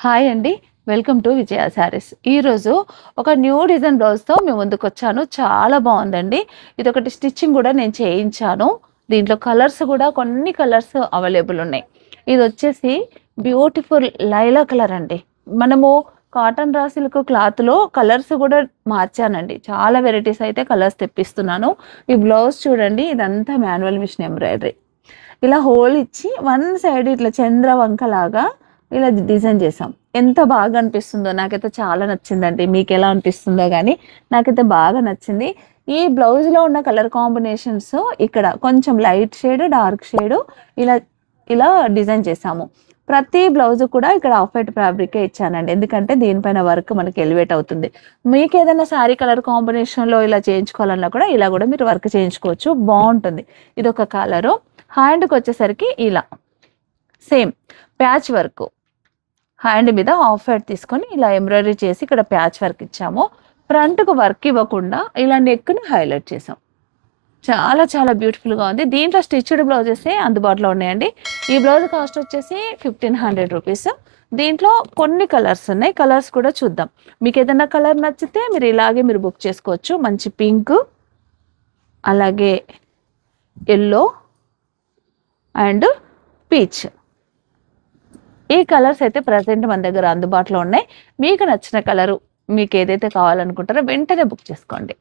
Hi అండి. Welcome to విజయ శారీస్. ఈరోజు ఒక న్యూ డిజైన్ బ్లౌజ్‌తో మీ ముందుకొచ్చాను. చాలా బావుందండి. ఇదొకటి స్టిచ్చింగ్ గూడా నేను చేయించాను. దీంట్లో కలర్స్ గూడా కొన్ని కలర్స్ అవైలబుల్ ఉన్నాయి. ఇదొచ్చేసి బ్యూటిఫుల్ లైలా కలర్ అండి. మనము కాటన్ రా సిల్క్ క్లాత్‌లో కలర్స్ గూడా మార్చానండి. చాలా వెరైటీస్ అయితే కలర్స్ తెప్పిస్తున్నాను. ఈ బ్లౌజ్ చూడండి, ఇదంతా మాన్యువల్ మిషన్ ఎంబ్రాయిడరీ. ఇలా హోల్ ఇచ్చి వన్ సైడ్ ఇట్లా చంద్రవంకలాగా ఇలా డిజైన్ చేసాం. ఎంత బాగా అనిపిస్తుందో నాకైతే చాలా నచ్చిందండి. మీకెలా అనిపిస్తుందో గానీ నాకైతే బాగా నచ్చింది. ఈ బ్లౌజ్‌లో ఉన్న కలర్ కాంబినేషన్స్ ఇక్కడ కొంచెం లైట్ షేడ్, డార్క్ షేడ్ ఇలా ఇలా డిజైన్ చేసాము. ప్రతి బ్లౌజ్ కూడా ఇక్కడ ఆఫ్ వైట్ ఫ్యాబ్రికే ఇచ్చానండి. ఎందుకంటే దీనిపైన వర్క్ మనకి ఎలివేట్ అవుతుంది. మీకేదైనా శారీ కలర్ కాంబినేషన్‌లో ఇలా చేయించుకోవాలన్నా కూడా ఇలా గూడా మీరు వర్క్ చేయించుకోవచ్చు. బావుంటుంది. ఇదొక కలరు. హ్యాండ్‌కొచ్చేసరికి ఇలా సేమ్ ప్యాచ్ వర్క్. హ్యాండ్ మీద హాఫ్ వైట్ తీసుకొని ఇలా ఎంబ్రాయిడరీ చేసి ఇక్కడ ప్యాచ్ వర్క్ ఇచ్చాము. ఫ్రంట్‌కు వర్క్ ఇవ్వకుండా ఇలా నెక్‌ని హైలైట్ చేసాం. చాలా చాలా బ్యూటిఫుల్‌గా ఉంది. దీంట్లో స్టిచ్డ్ బ్లౌజెసే అందుబాటులో ఉన్నాయండి. ఈ బ్లౌజ్ కాస్ట్ వచ్చేసి 1500 రూపీస్. దీంట్లో కొన్ని కలర్స్ ఉన్నాయి. కలర్స్ కూడా చూద్దాం. మీకేదైనా కలర్ నచ్చితే మీరు ఇలాగే మీరు బుక్ చేసుకోవచ్చు. మంచి పింక్, అలాగే యెల్లో అండ్ పీచ్. ఈ కలర్స్ అయితే ప్రెజెంట్ మన దగ్గర అందుబాటులో ఉన్నాయి. మీకు నచ్చిన కలరు మీకేదైతే కావాలనుకుంటారో వెంటనే బుక్ చేసుకోండి.